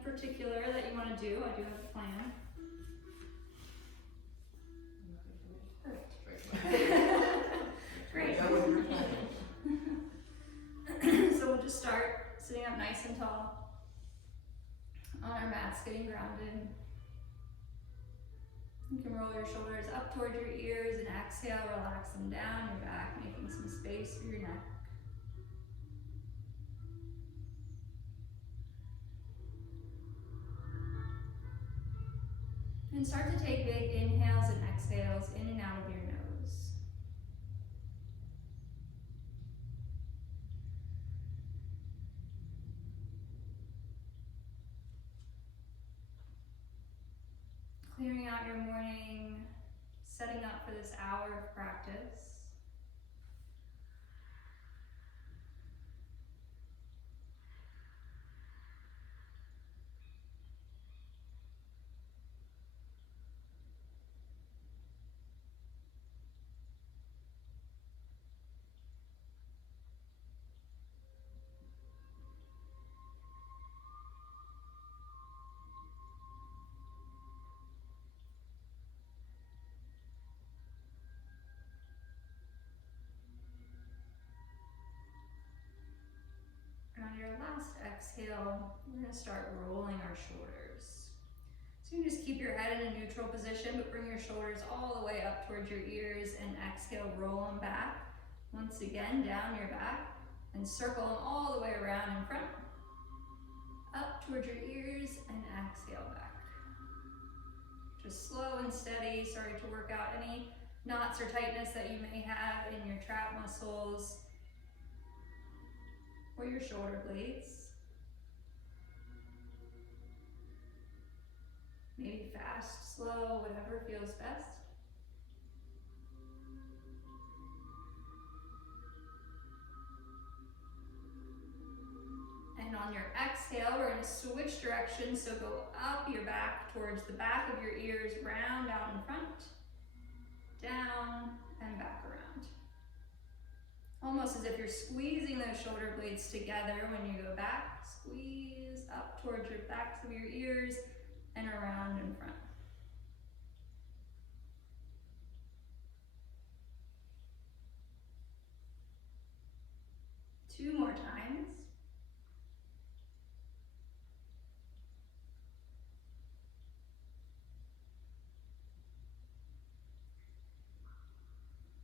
in particular that you want to do, I do have a plan. Great. So we'll just start sitting up nice and tall on our mats, getting grounded. You can roll your shoulders up toward your ears and exhale, relax them down your back, making some space for your neck. And start to take big inhales and exhales in and out of your nose. Clearing out your morning, setting up for this hour of practice. On your last exhale, we're going to start rolling our shoulders. So you can just keep your head in a neutral position, but bring your shoulders all the way up towards your ears and exhale, roll them back. Once again, down your back and circle them all the way around in front. Up towards your ears and exhale back. Just slow and steady, starting to work out any knots or tightness that you may have in your trap muscles or your shoulder blades. Maybe fast, slow, whatever feels best. And on your exhale, we're going to switch directions, so go up your back towards the back of your ears, round out in front, down, and back around. Almost as if you're squeezing those shoulder blades together when you go back. Squeeze up towards your backs of your ears and around in front. Two more times.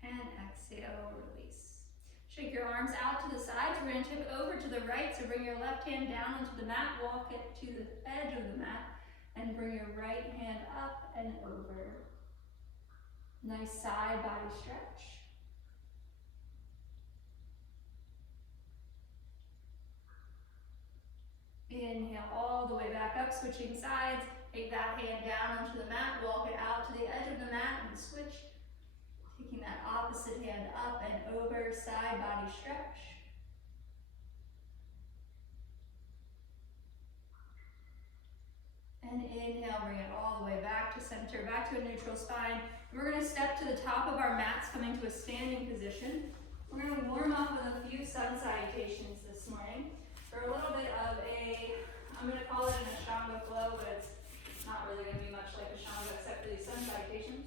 And exhale, release. Shake your arms out to the sides. We're going to tip over to the right, so bring your left hand down onto the mat, walk it to the edge of the mat, and bring your right hand up and over. Nice side body stretch. Inhale all the way back up, switching sides. Take that hand down onto the mat, walk it out to the edge of the mat, and switch. Taking that opposite hand up and over, side body stretch. And inhale, bring it all the way back to center, back to a neutral spine. And we're going to step to the top of our mats, coming to a standing position. We're going to warm up with a few sun salutations this morning for a little bit of a, I'm going to call it an Ashtanga flow, but it's not really going to be much like Ashtanga except for these sun salutations.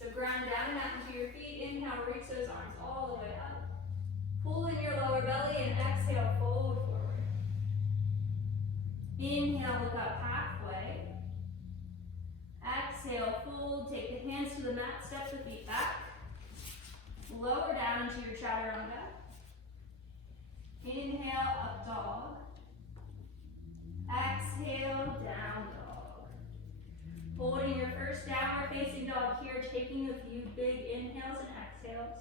So ground down and out into your feet. Inhale, reach those arms all the way up. Pull in your lower belly and exhale, fold forward. Inhale, look up halfway. Exhale, fold. Take the hands to the mat, step the feet back. Lower down into your chaturanga. Inhale, up dog. Exhale, down dog. Holding your first downward facing dog here, taking a few big inhales and exhales.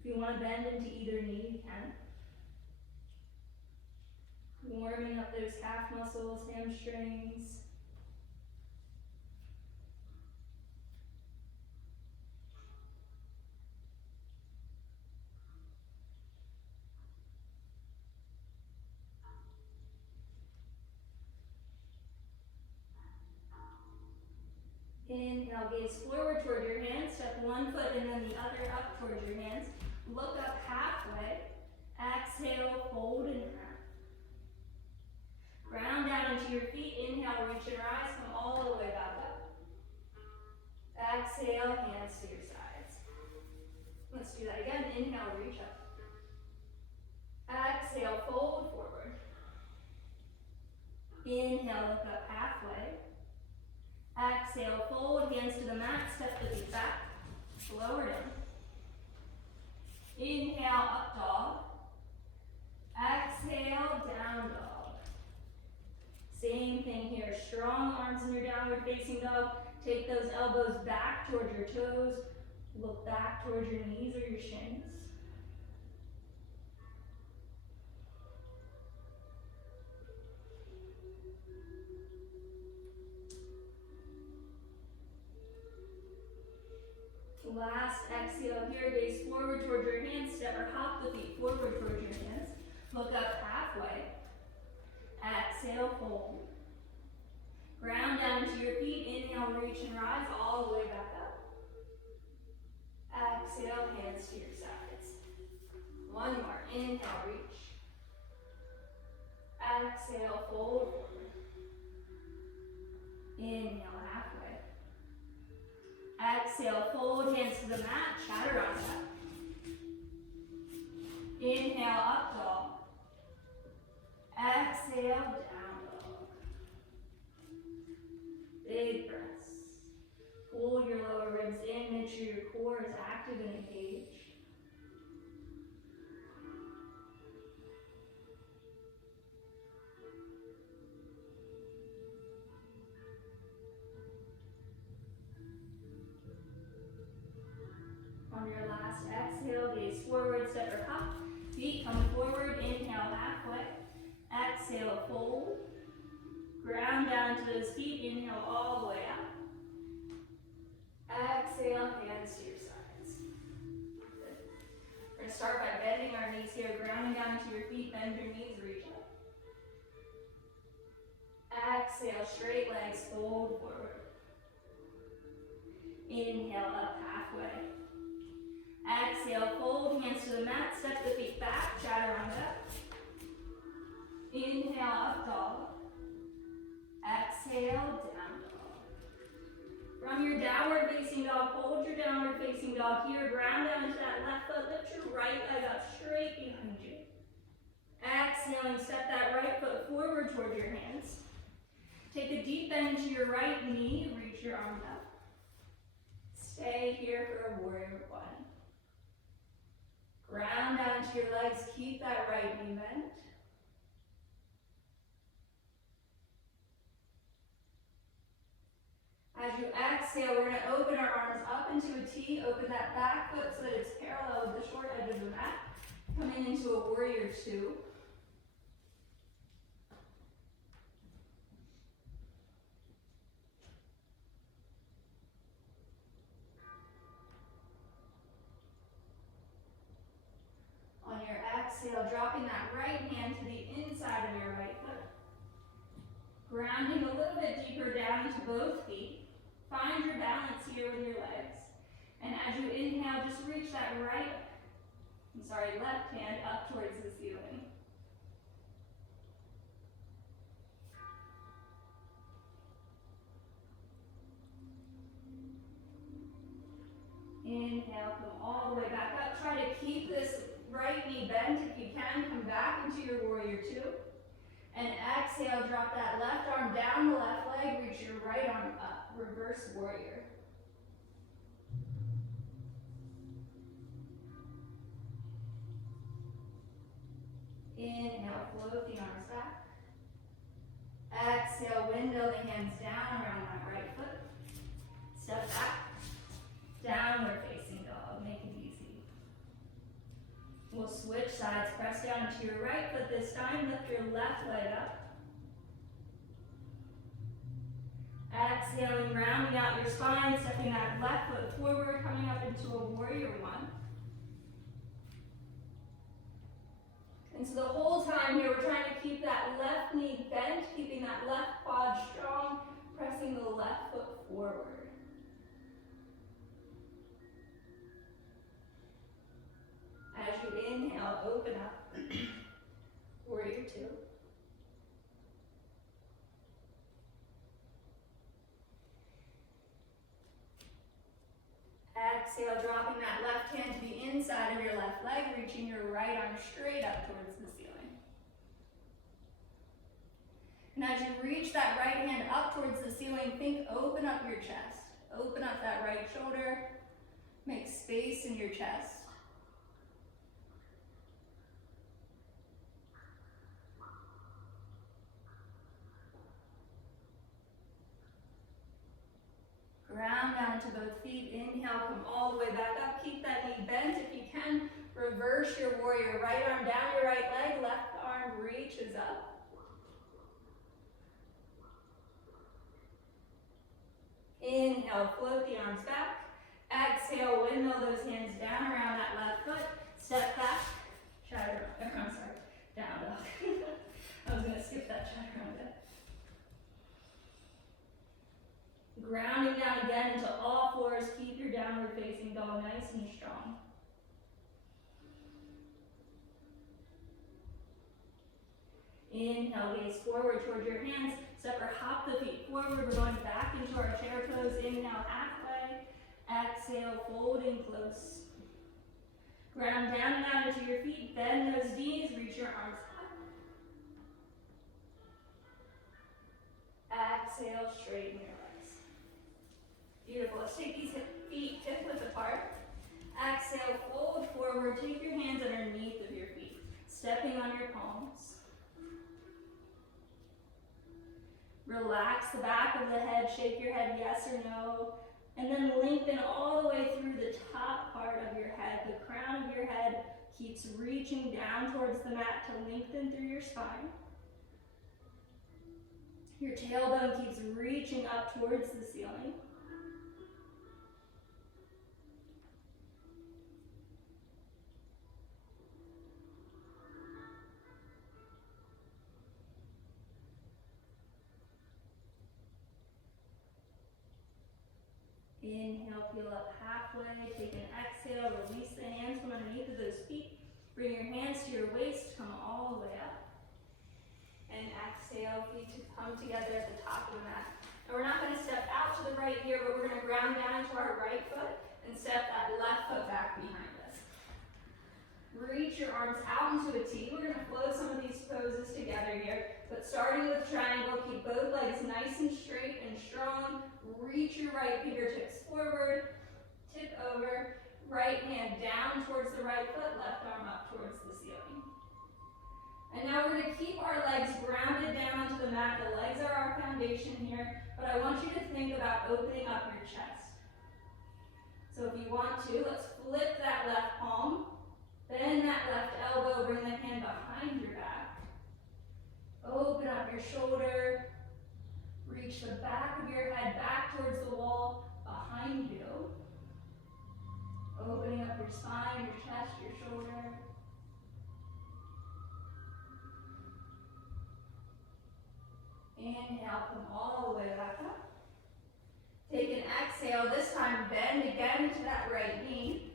If you want to bend into either knee, you can. Warming up those calf muscles, hamstrings. Inhale, gaze forward toward your hands. Step one foot and then the other up towards your hands. Look up halfway. Exhale, fold in half. Round down into Exhale, fold forward. Inhale, look up halfway. Exhale, fold, hands to the mat, step the feet back, lower down. Inhale, up dog. Exhale, down dog. Same thing here, strong arms in your downward facing dog. Take those elbows back towards your toes. Look back towards your knees or your shins. Last exhale here, gaze forward towards your hands, step or hop the feet forward towards your hands. Look up halfway. Exhale, fold. Ground down to your feet, inhale, reach and rise all the way back up. Exhale, hands to your sides. One more, inhale, reach. Exhale, fold forward. Inhale, halfway. Exhale, fold, hands to the mat, chaturanga. Inhale, up dog. Exhale, down dog. Big breaths. Pull your lower ribs in, make sure your core is active and engaged. On your last exhale, gaze forward, step or hop. Feet come forward, inhale halfway. Exhale, fold. Ground down to those feet, inhale all the way up. Exhale, hands to your sides. Good. We're going to start by bending our knees here, grounding down to your feet, bend your knees, reach up. Exhale, straight legs, fold forward. Inhale, up halfway. Exhale, fold, hands to the mat, step the feet back, chaturanga. Inhale, up dog. Exhale, down dog. From your downward facing dog, hold your downward facing dog here, ground down into that left foot, lift your right leg up straight behind you. Exhaling, step that right foot forward toward your hands. Take a deep bend to your right knee, reach your arms up. Stay here for a warrior one. Ground down to your legs, keep that right knee bent. As you exhale, we're going to open our arms up into a T, open that back foot so that it's parallel with the short edge of the mat. Coming into a warrior two. On your exhale, dropping that right hand to the inside of your right foot. Grounding a little bit deeper down into both feet. Find your balance here with your legs. And as you inhale, just reach that left hand up towards the ceiling. Inhale, come all the way back up. Try to keep this right knee bent if you can. Come back into your warrior two. And exhale, drop that left arm down the left leg, reach your right arm up. Reverse warrior. Inhale, float the arms back. Exhale, window the hands down around that right foot. Step back. Downward facing dog, make it easy. We'll switch sides, press down to your right foot this time, lift your left leg up. Exhaling, rounding out your spine, stepping that left foot forward, coming up into a warrior one. And so the whole time here, we're trying to keep that left knee bent, keeping that left quad strong, pressing the left foot forward. As you inhale, open up, warrior two. Exhale, dropping that left hand to the inside of your left leg, reaching your right arm straight up towards the ceiling. reach that right hand up towards the ceiling. Think, open up your chest. Open up that right shoulder. Make space in your chest. Ground down to both feet. Inhale, come all the way back up. Keep that knee bent if you can. Reverse your warrior. Right arm down your right leg. Left arm reaches up. Inhale, float the arms back. Exhale, windmill those hands down around that left foot. Step back. Chaturanga. Down dog. I was going to skip that chaturanga. Grounding down again into all fours. Keep your downward facing dog nice and strong. Inhale, gaze forward towards your hands. Step or hop the feet forward. We're going back into our chair pose. Inhale, halfway. Exhale, folding close. Ground down and out into your feet. Bend those knees. Reach your arms up. Exhale, straighten your legs. Beautiful. Let's take these feet hip width apart. Exhale, fold forward. Take your hands underneath of your feet. Stepping on your palms. Relax the back of the head, shake your head yes or no, and then lengthen all the way through the top part of your head. The crown of your head keeps reaching down towards the mat to lengthen through your spine. Your tailbone keeps reaching up towards the ceiling. Inhale, peel up halfway, take an exhale, release the hands from underneath of those feet. Bring your hands to your waist, come all the way up. And exhale, feet to come together at the top of the mat. And we're not going to step out to the right here, but we're going to ground down into our right foot and step that left foot back behind us. Reach your arms out into a T. We're going to flow some of these poses together here. But starting with triangle, keep both legs nice and straight and strong. Reach your right fingertips forward, tip over, right hand down towards the right foot, left arm up towards the ceiling. And now we're going to keep our legs grounded down onto the mat. The legs are our foundation here, but I want you to think about opening up your chest. So if you want to, let's flip that left palm, bend that left elbow, bring the hand behind your back. Open up your shoulder. Reach the back of your head back towards the wall behind you. Opening up your spine, your chest, your shoulder. Inhale, come all the way back up. Take an exhale. This time bend again to that right knee.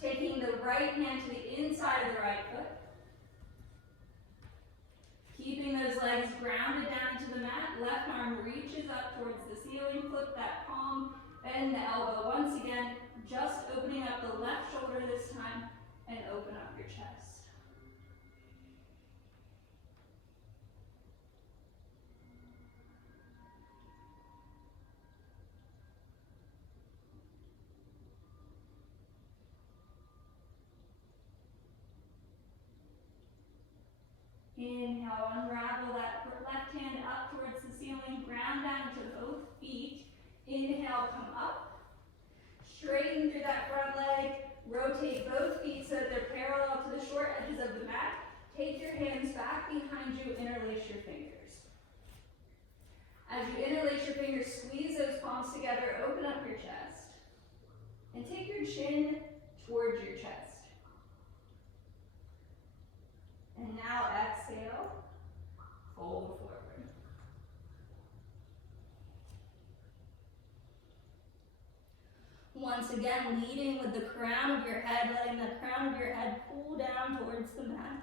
Taking the right hand to the inside of the right foot. Keeping those legs grounded down to the mat. Left arm reaches up towards the ceiling. Flip that palm. Bend the elbow. Once again, just opening up the left shoulder this time and open up your chest. Inhale, unravel that left hand up towards the ceiling, ground down to both feet. Inhale, come up. Straighten through that front leg. Rotate both feet so that they're parallel to the short edges of the mat. Take your hands back behind you, interlace your fingers. As you interlace your fingers, squeeze those palms together, open up your chest. And take your chin towards your chest. And now exhale, fold forward. Once again, leading with the crown of your head, letting the crown of your head pull down towards the mat.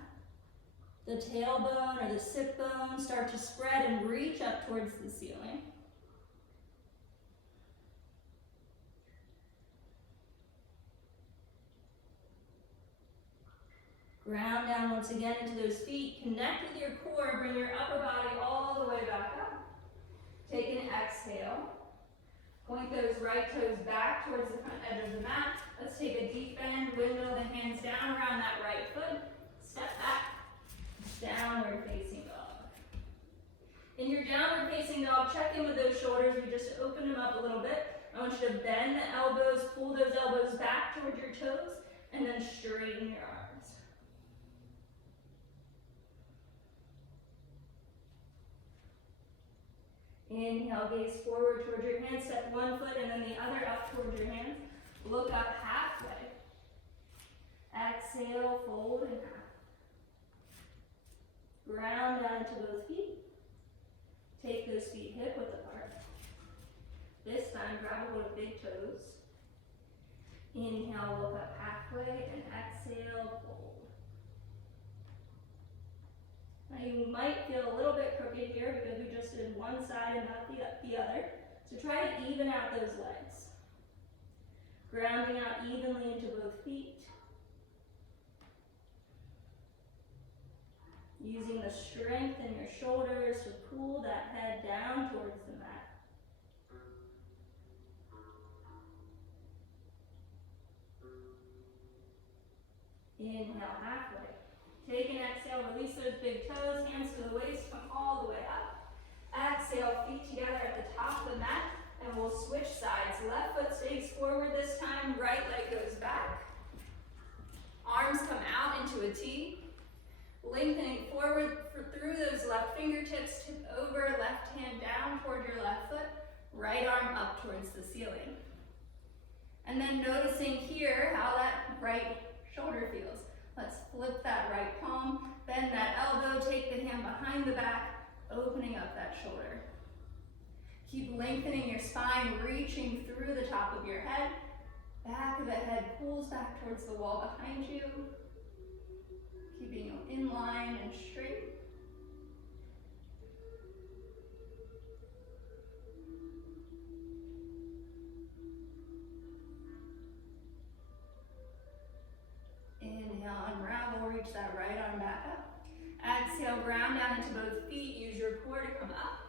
The tailbone or the sit bone start to spread and reach up towards the ceiling. Ground down once again into those feet. Connect with your core. Bring your upper body all the way back up. Point those right toes back towards the front edge of the mat. Let's take a deep bend, windmill the hands down around that right foot. Step back, downward facing dog. In your downward facing dog, check in with those shoulders. We just open them up a little bit. I want you to bend the elbows, pull those elbows back towards your toes, and then straighten your arms. Inhale, gaze forward towards your hands. Step one foot and then the other up towards your hands. Look up halfway. Exhale, fold in half. Ground down to both feet. Take those feet hip width apart. This time, grab a hold of big toes. Inhale, look up halfway, and exhale, fold. Now you might feel a little bit crooked here because we just did one side and not the other. So try to even out those legs. Grounding out evenly into both feet. Using the strength in your shoulders to pull that head down towards the mat. Inhale, halfway. Take an exhale, release those big toes, hands to the waist, come all the way up. Exhale, feet together at the top of the mat, and we'll switch sides. Left foot stays forward this time, right leg goes back. Arms come out into a T. Lengthening forward through those left fingertips, tip over, left hand down toward your left foot, right arm up towards the ceiling. And then noticing here how that right shoulder feels. Let's flip that right palm, bend that elbow, take the hand behind the back, opening up that shoulder. Keep lengthening your spine, reaching through the top of your head. Back of the head pulls back towards the wall behind you. Keeping you in line and straight. Inhale, unravel, reach that right arm back up. Exhale, ground down into both feet. Use your core to come up.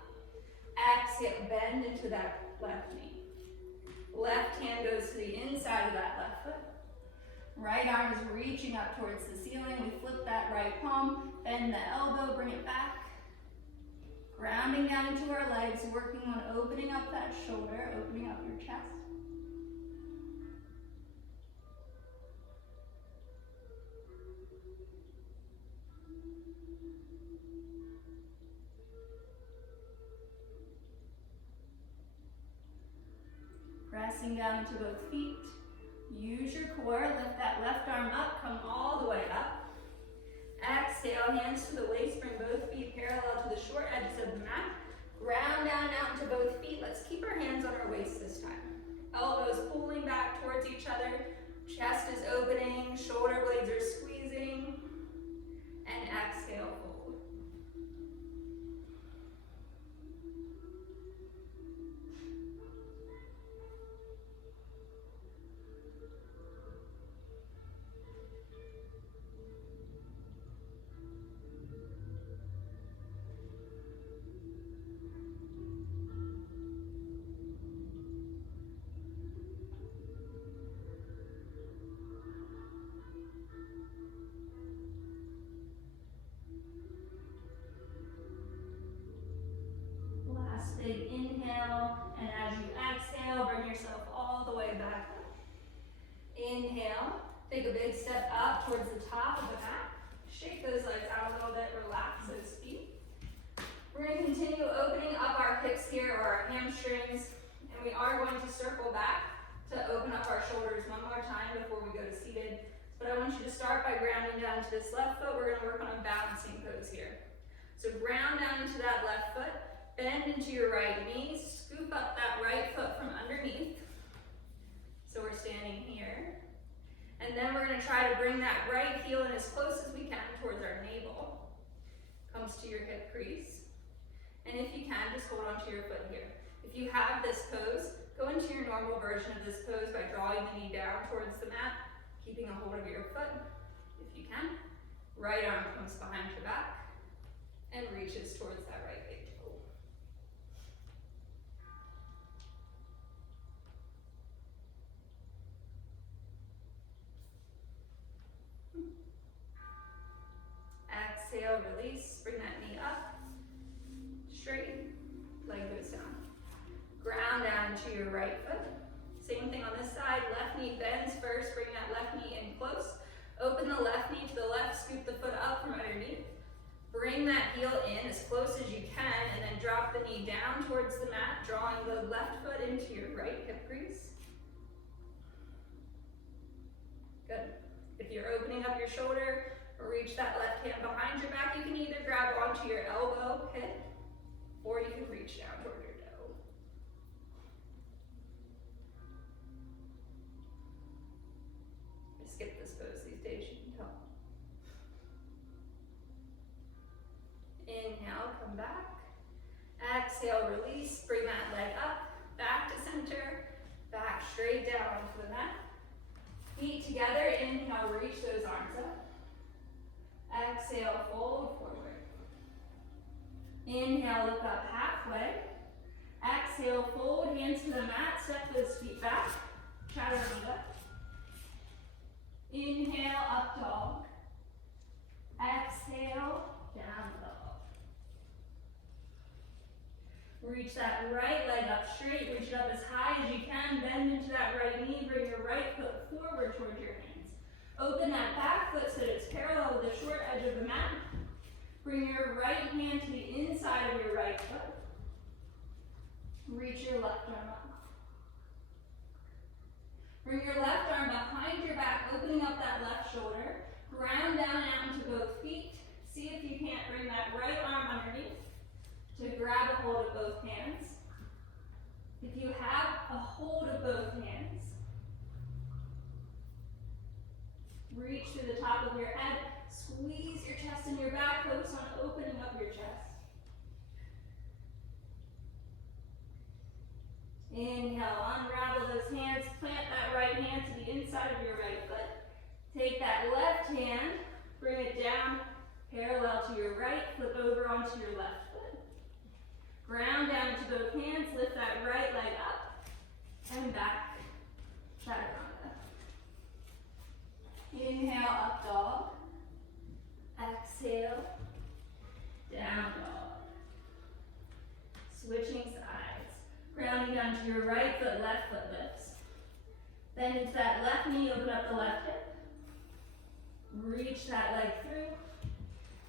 Exhale, bend into that left knee. Left hand goes to the inside of that left foot. Right arm is reaching up towards the ceiling. We flip that right palm, bend the elbow, bring it back. Grounding down into our legs, working on opening up that shoulder, opening up your chest. Pressing down into both feet. Use your core, lift that left arm up, come all the way up. Exhale, hands to the waist, bring both feet parallel to the short edges of the mat. Ground down out into both feet. Let's keep our hands on our waist this time. Elbows pulling back towards each other. Chest is opening, shoulder blades are squeezing. And exhale, fold. Big inhale, and as you exhale, bring yourself all the way back up. Inhale, take a big step up towards the top of the mat. Shake those legs out a little bit, relax those feet. We're going to continue opening up our hips here, or our hamstrings, and we are going to circle back to open up our shoulders one more time before we go to seated. But I want you to start by grounding down to this left foot. We're going to work on a balancing pose here. So ground down into that left foot. Bend into your right knee, scoop up that right foot from underneath. So we're standing here. And then we're gonna try to bring that right heel in as close as we can towards our navel. Comes to your hip crease. And if you can, just hold on to your foot here. If you have this pose, go into your normal version of this pose by drawing the knee down towards the mat, keeping a hold of your foot, if you can. Right arm comes behind your back and reaches towards that right big toe. that heel in as close as you can, and then drop the knee down towards the mat, drawing the left foot into your right hip crease. Good. If you're opening up your shoulder, reach that left hand behind your back. You can either grab onto your elbow, hip, or you can reach down toward your toe. I skip this pose these days, you can tell. Inhale, come back. Exhale, release. Bring that leg up, back to center, back straight down onto the mat. Feet together. Inhale, reach those arms up. Exhale, fold forward. Inhale, look up halfway. Exhale, fold hands to the mat, step those feet back. Chaturanga. Inhale, up dog. Exhale, down dog. Reach that right leg up straight, reach it up as high as you can, bend into that right knee, bring your right foot forward towards your hands. Open that back foot so that it's parallel with the short edge of the mat. Bring your right hand to the inside of your right foot. Reach your left arm up. Bring your left arm behind your back, opening up that left shoulder. Ground down and out into both feet. See if you can't bring that right arm underneath to grab a hold of both hands. If you have a hold of both hands, reach to the top of your head, squeeze your chest and your back, focus on opening up your chest. Inhale, unravel those hands, plant that right hand to the inside of your right foot. Take that left hand, bring it down parallel to your right, flip over onto your left foot. Ground down into both hands, lift that right leg up and back. Chaturanga. Inhale, up dog. Exhale, down dog. Switching sides. Grounding down to your right foot, left foot lifts. Bend into that left knee, open up the left hip. Reach that leg through.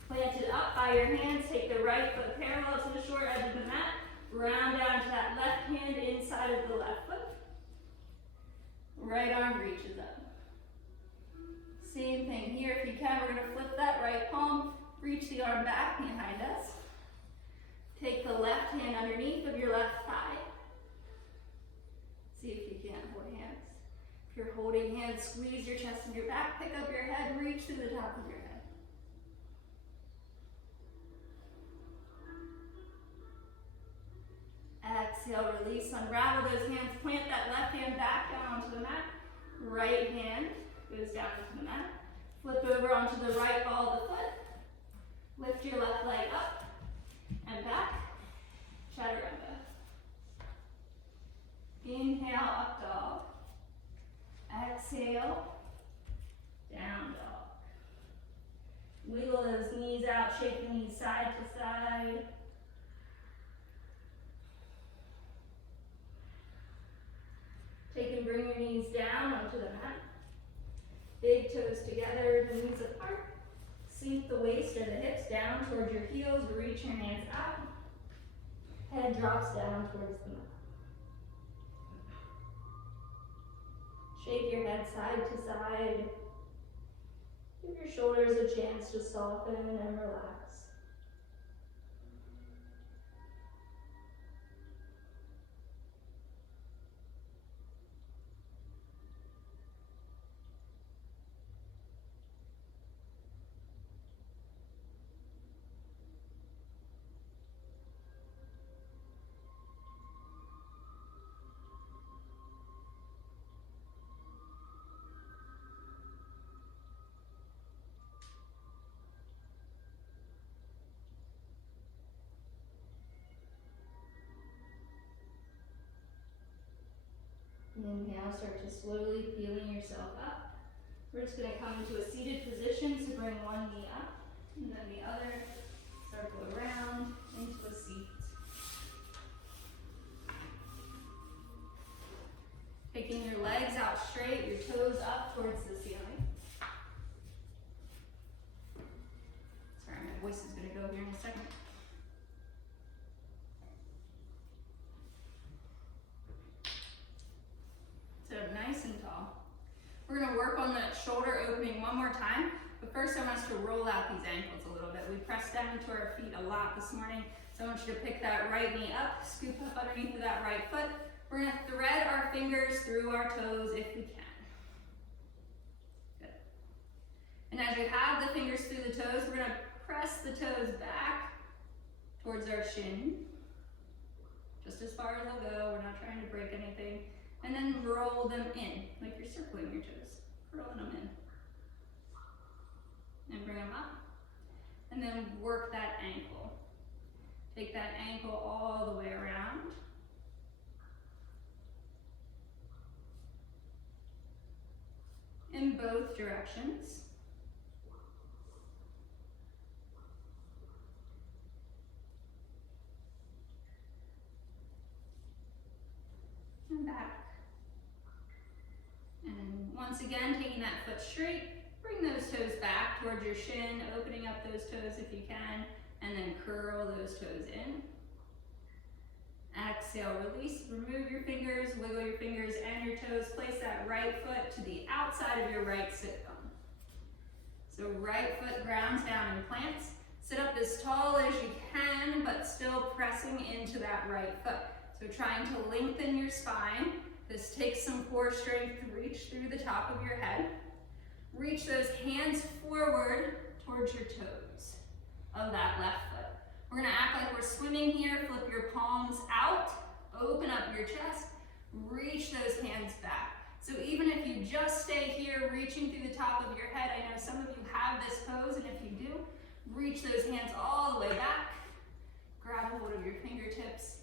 Plant it up by your hands, take the right foot parallel to the short edge of the mat. Round down to that left hand inside of the left foot. Right arm reaches up. Same thing here, if you can, we're gonna flip that right palm, reach the arm back behind us. Take the left hand underneath of your left thigh. See if you can hold hands. If you're holding hands, squeeze your chest and your back, pick up your head, reach to the top of your head. Exhale, release, unravel those hands, plant that left hand back down onto the mat. Right hand goes down into the mat. Flip over onto the right ball of the foot. Lift your left leg up and back. Chaturanga. Inhale, up dog. Exhale, down dog. Wiggle those knees out, shake the knees side to side. Take and bring your knees down onto the mat. Big toes together, knees apart. Sink the waist or the hips down towards your heels. Reach your hands out. Head drops down towards the mat. Shake your head side to side. Give your shoulders a chance to soften and relax. Inhale, start to slowly peeling yourself up. We're just going to come into a seated position, so bring one knee up, and then the other, circle around into a seat. Taking your legs out straight, your toes up towards the ceiling. Sorry, my voice is going to go here in a second. more time, but first I want us to roll out these ankles a little bit. We pressed down into our feet a lot this morning, so I want you to pick that right knee up, scoop up underneath of that right foot. We're gonna thread our fingers through our toes if we can. Good. And as you have the fingers through the toes, we're gonna press the toes back towards our shin. Just as far as they'll go, we're not trying to break anything. And then roll them in, like you're circling your toes, curling them in. And bring them up. And then work that ankle. Take that ankle all the way around. In both directions. And back. And once again, taking that foot straight, bring those toes back towards your shin, opening up those toes if you can, and then curl those toes in. Exhale, release, remove your fingers, wiggle your fingers and your toes. Place that right foot to the outside of your right sit bone. So right foot grounds down and plants. Sit up as tall as you can, but still pressing into that right foot. So trying to lengthen your spine. This takes some core strength to reach through the top of your head. Reach those hands forward towards your toes of that left foot. We're gonna act like we're swimming here. Flip your palms out, open up your chest, reach those hands back. So even if you just stay here, reaching through the top of your head, I know some of you have this pose, and if you do, reach those hands all the way back. Grab a hold of your fingertips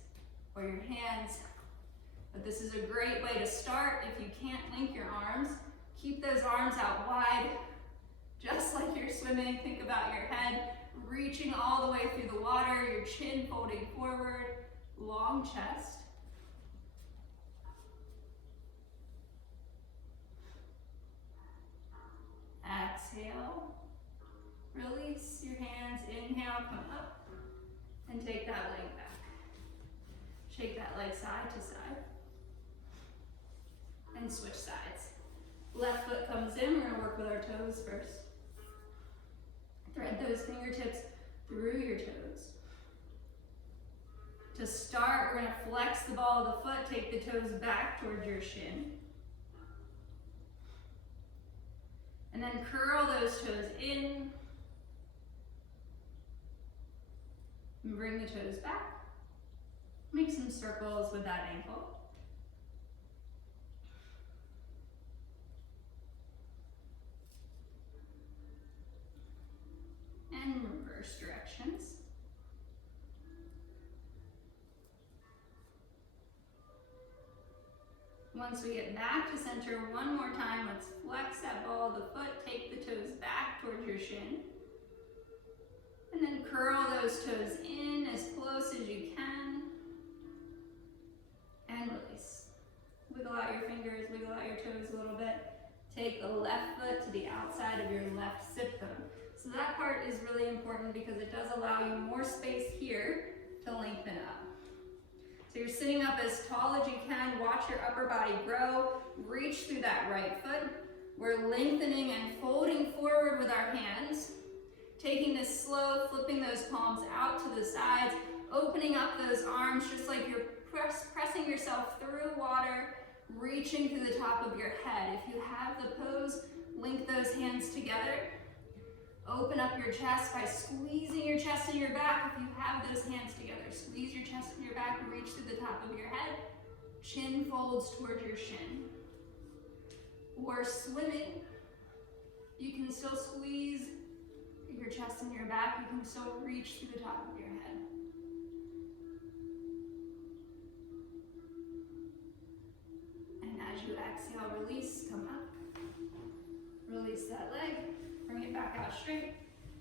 or your hands. But this is a great way to start. If you can't link your arms, keep those arms out wide, just like you're swimming. Think about your head reaching all the way through the water, your chin folding forward, long chest. Exhale, release your hands, inhale, come up, and take that leg back. Shake that leg side to side, and switch sides. Left foot comes in, we're gonna work with our toes first. Thread those fingertips through your toes. To start, we're gonna flex the ball of the foot, take the toes back towards your shin. And then curl those toes in. And bring the toes back. Make some circles with that ankle. And reverse directions. Once we get back to center one more time, let's flex that ball of the foot, take the toes back towards your shin. And then curl those toes in as close as you can. And release. Wiggle out your fingers, wiggle out your toes a little bit. Take the left foot to the outside of your left sit bone. So that part is really important because it does allow you more space here to lengthen up. So you're sitting up as tall as you can, watch your upper body grow, reach through that right foot. We're lengthening and folding forward with our hands, taking this slow, flipping those palms out to the sides, opening up those arms just like you're pressing yourself through water, reaching through the top of your head. If you have the pose, link those hands together. Open up your chest by squeezing your chest and your back. If you have those hands together, squeeze your chest and your back, reach through the top of your head. Chin folds towards your shin. Or swimming, you can still squeeze your chest and your back. You can still reach through the top of your head. And as you exhale, release, come up. Release that leg. Bring it back out straight.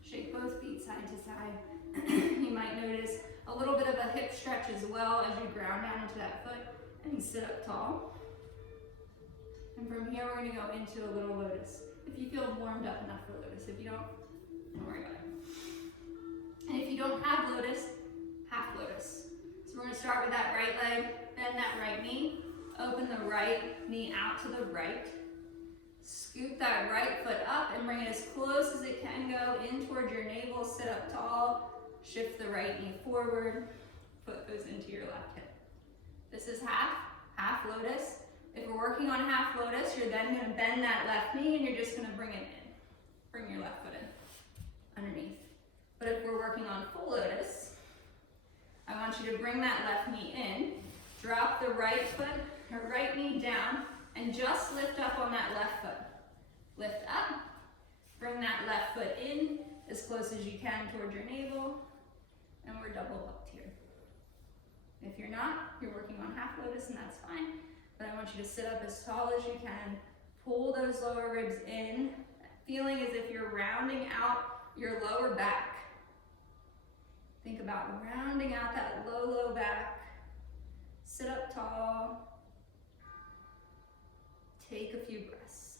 Shake both feet side to side. You might notice a little bit of a hip stretch as well as you ground down into that foot and you sit up tall. And from here, we're gonna go into a little lotus. If you feel warmed up enough for lotus. If you don't worry about it. And if you don't have lotus, half lotus. So we're gonna start with that right leg, bend that right knee, open the right knee out to the right. Scoop that right foot up and bring it as close as it can go in towards your navel. Sit up tall. Shift the right knee forward. Foot goes into your left hip. This is half lotus. If we're working on half lotus, you're then going to bend that left knee and you're just going to bring it in. Bring your left foot in, underneath. But if we're working on full lotus, I want you to bring that left knee in, drop the right foot, or right knee down, and just lift up on that left foot. Lift up, bring that left foot in as close as you can towards your navel, and we're double hooked here. If you're not, you're working on half lotus and that's fine, but I want you to sit up as tall as you can, pull those lower ribs in, feeling as if you're rounding out your lower back. Think about rounding out that low back. Sit up tall. Take a few breaths.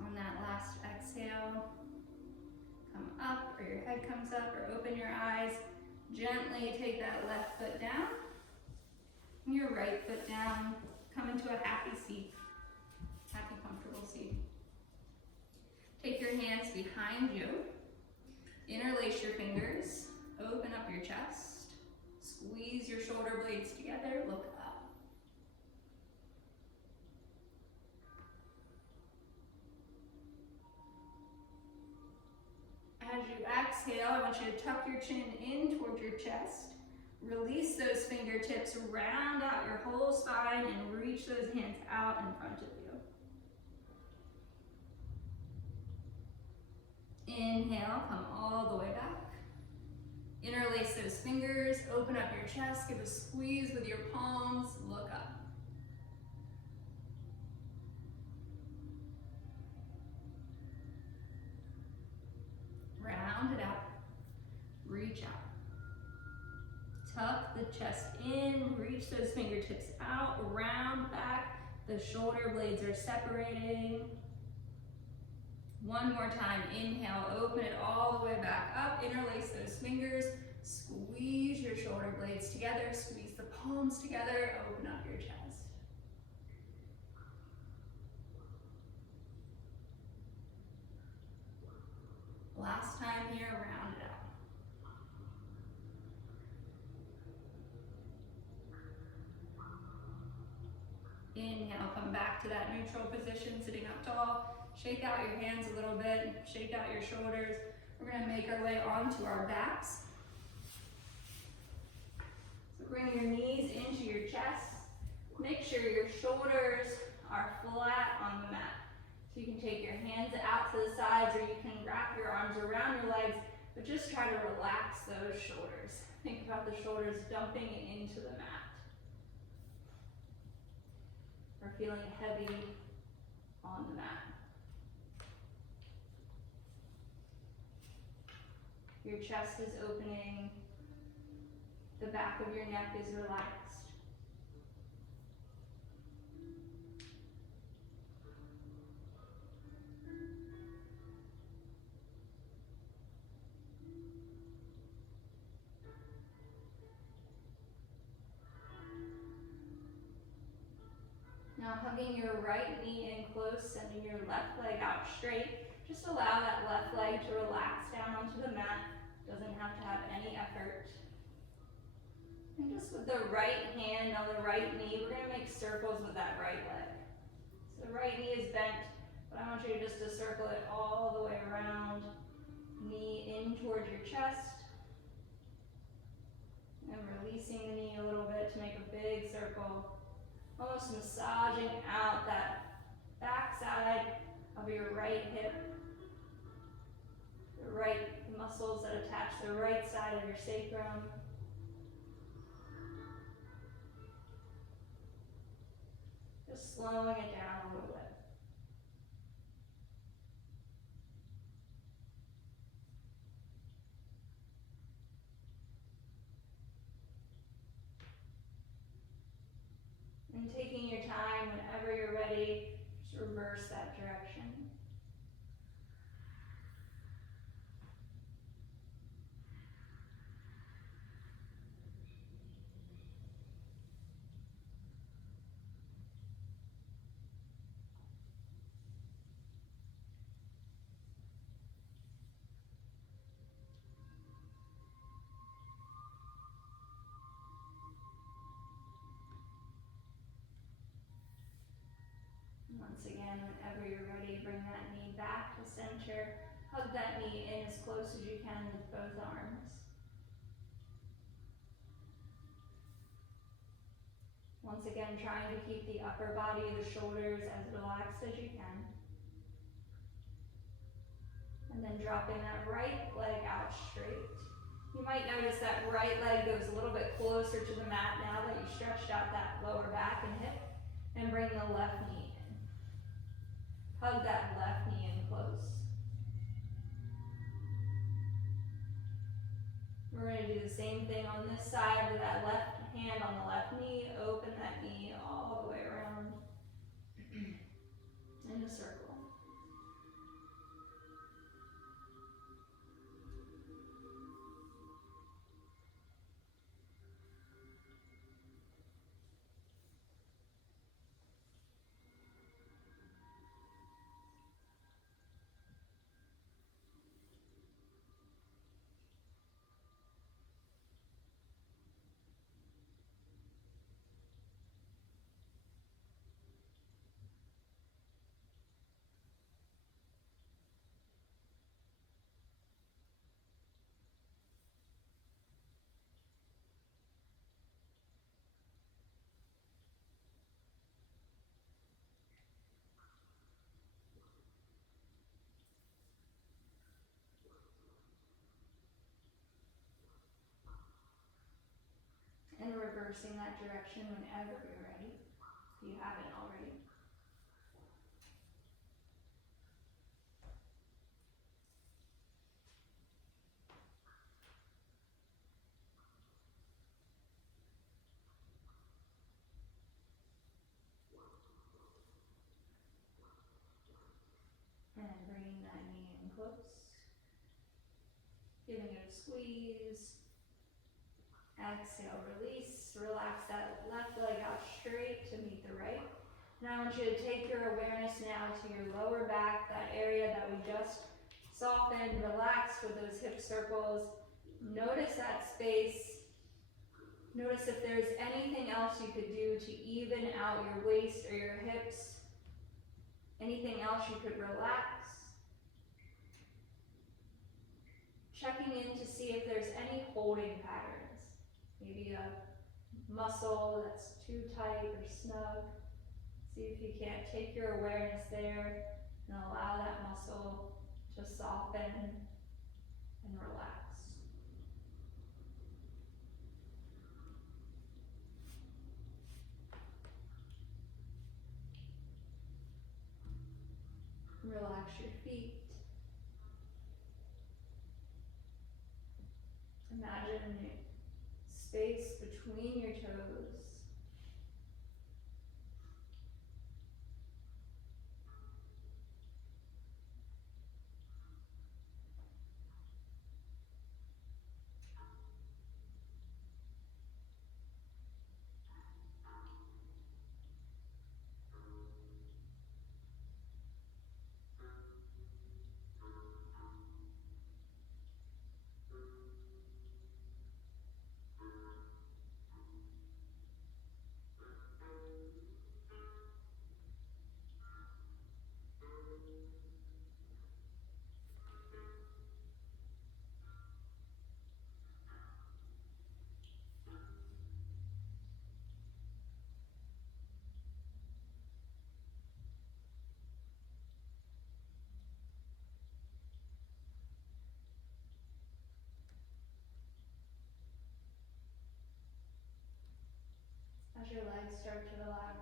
On that last exhale, come up, or your head comes up, or open your eyes. Gently take that left foot down, and your right foot down. Come into a happy seat, happy comfortable seat. Take your hands behind you, interlace your fingers, open up your chest, squeeze your shoulder blades together, look up. As you exhale, I want you to tuck your chin in towards your chest. Release those fingertips, round out your whole spine, and reach those hands out in front of you. Inhale, come all the way back. Interlace those fingers, open up your chest, give a squeeze with your palms, look up. Round it out, reach out. Tuck the chest in, reach those fingertips out, round back. The shoulder blades are separating. One more time, inhale, open it all the way back up, interlace those fingers, squeeze your shoulder blades together, squeeze the palms together, open up your chest. Last time here, round it out. Inhale, come back to that neutral position, sitting up tall. Shake out your hands a little bit, shake out your shoulders. We're gonna make our way onto our backs. So bring your knees into your chest. Make sure your shoulders are flat on the mat. So you can take your hands out to the sides, or you can wrap your arms around your legs, but just try to relax those shoulders. Think about the shoulders dumping into the mat. Or feeling heavy on the mat. Your chest is opening. The back of your neck is relaxed. Now hugging your right knee in close, sending your left leg out straight. Just allow that left leg to relax down onto the mat. Doesn't have to have any effort. And just with the right hand on the right knee, we're gonna make circles with that right leg. So the right knee is bent, but I want you just to circle it all the way around. Knee in towards your chest. And releasing the knee a little bit to make a big circle. Almost massaging out that back side of your right hip. The right muscles that attach the right side of your sacrum. Just slowing it down a little bit. And taking your time whenever you're ready, Once again, whenever you're ready, bring that knee back to center. Hug that knee in as close as you can with both arms. Once again, trying to keep the upper body of the shoulders as relaxed as you can. And then dropping that right leg out straight. You might notice that right leg goes a little bit closer to the mat now that you stretched out that lower back and hip. And bring the left knee in. Hug that left knee in close. We're going to do the same thing on this side with that left hand on the left knee. Open that knee all the way around in a circle. And reversing that direction whenever you're ready, if you haven't already. And bringing that knee in close. Giving it a squeeze. Exhale, release. Relax that left leg out straight to meet the right. Now I want you to take your awareness now to your lower back, that area that we just softened, relaxed with those hip circles. Notice that space. Notice if there's anything else you could do to even out your waist or your hips. Anything else you could relax. Checking in to see if there's any holding patterns. Maybe a muscle that's too tight or snug. See if you can't take your awareness there and allow that muscle to soften and relax. Relax your feet. Imagine space between your toes. As your legs start to relax,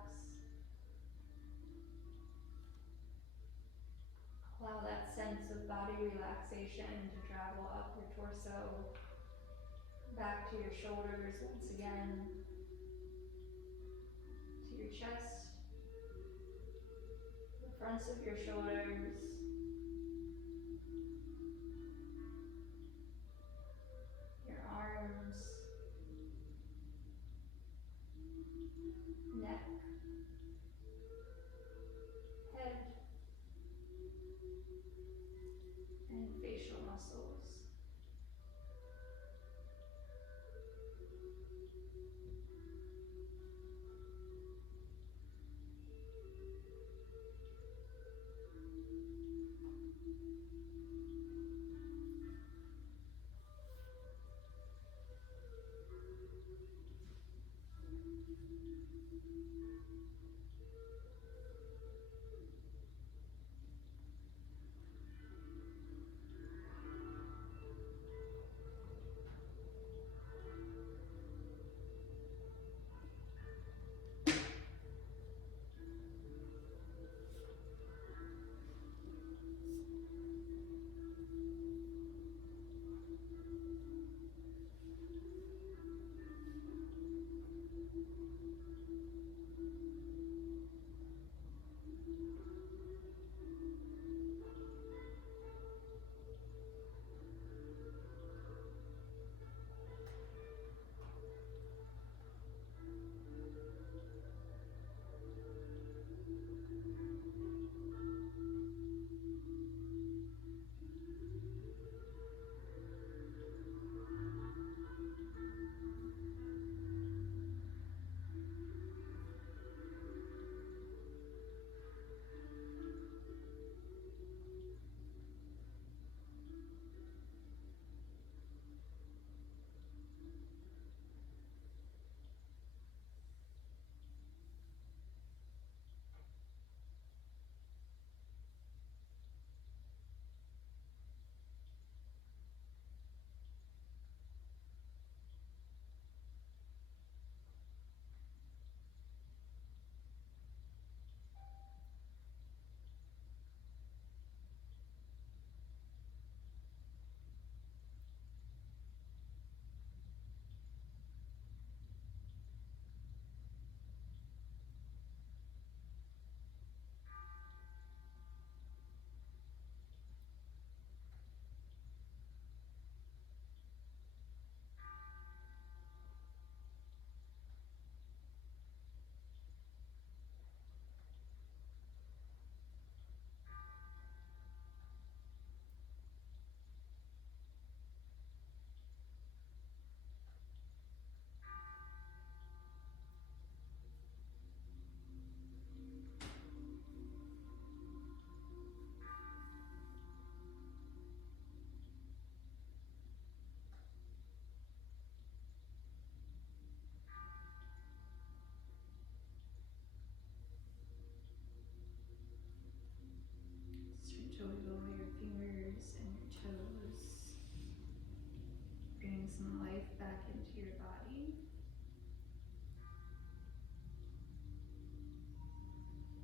allow that sense of body relaxation to travel up your torso, back to your shoulders once again, to your chest, the fronts of your shoulders, your arms, neck, head, and facial muscles.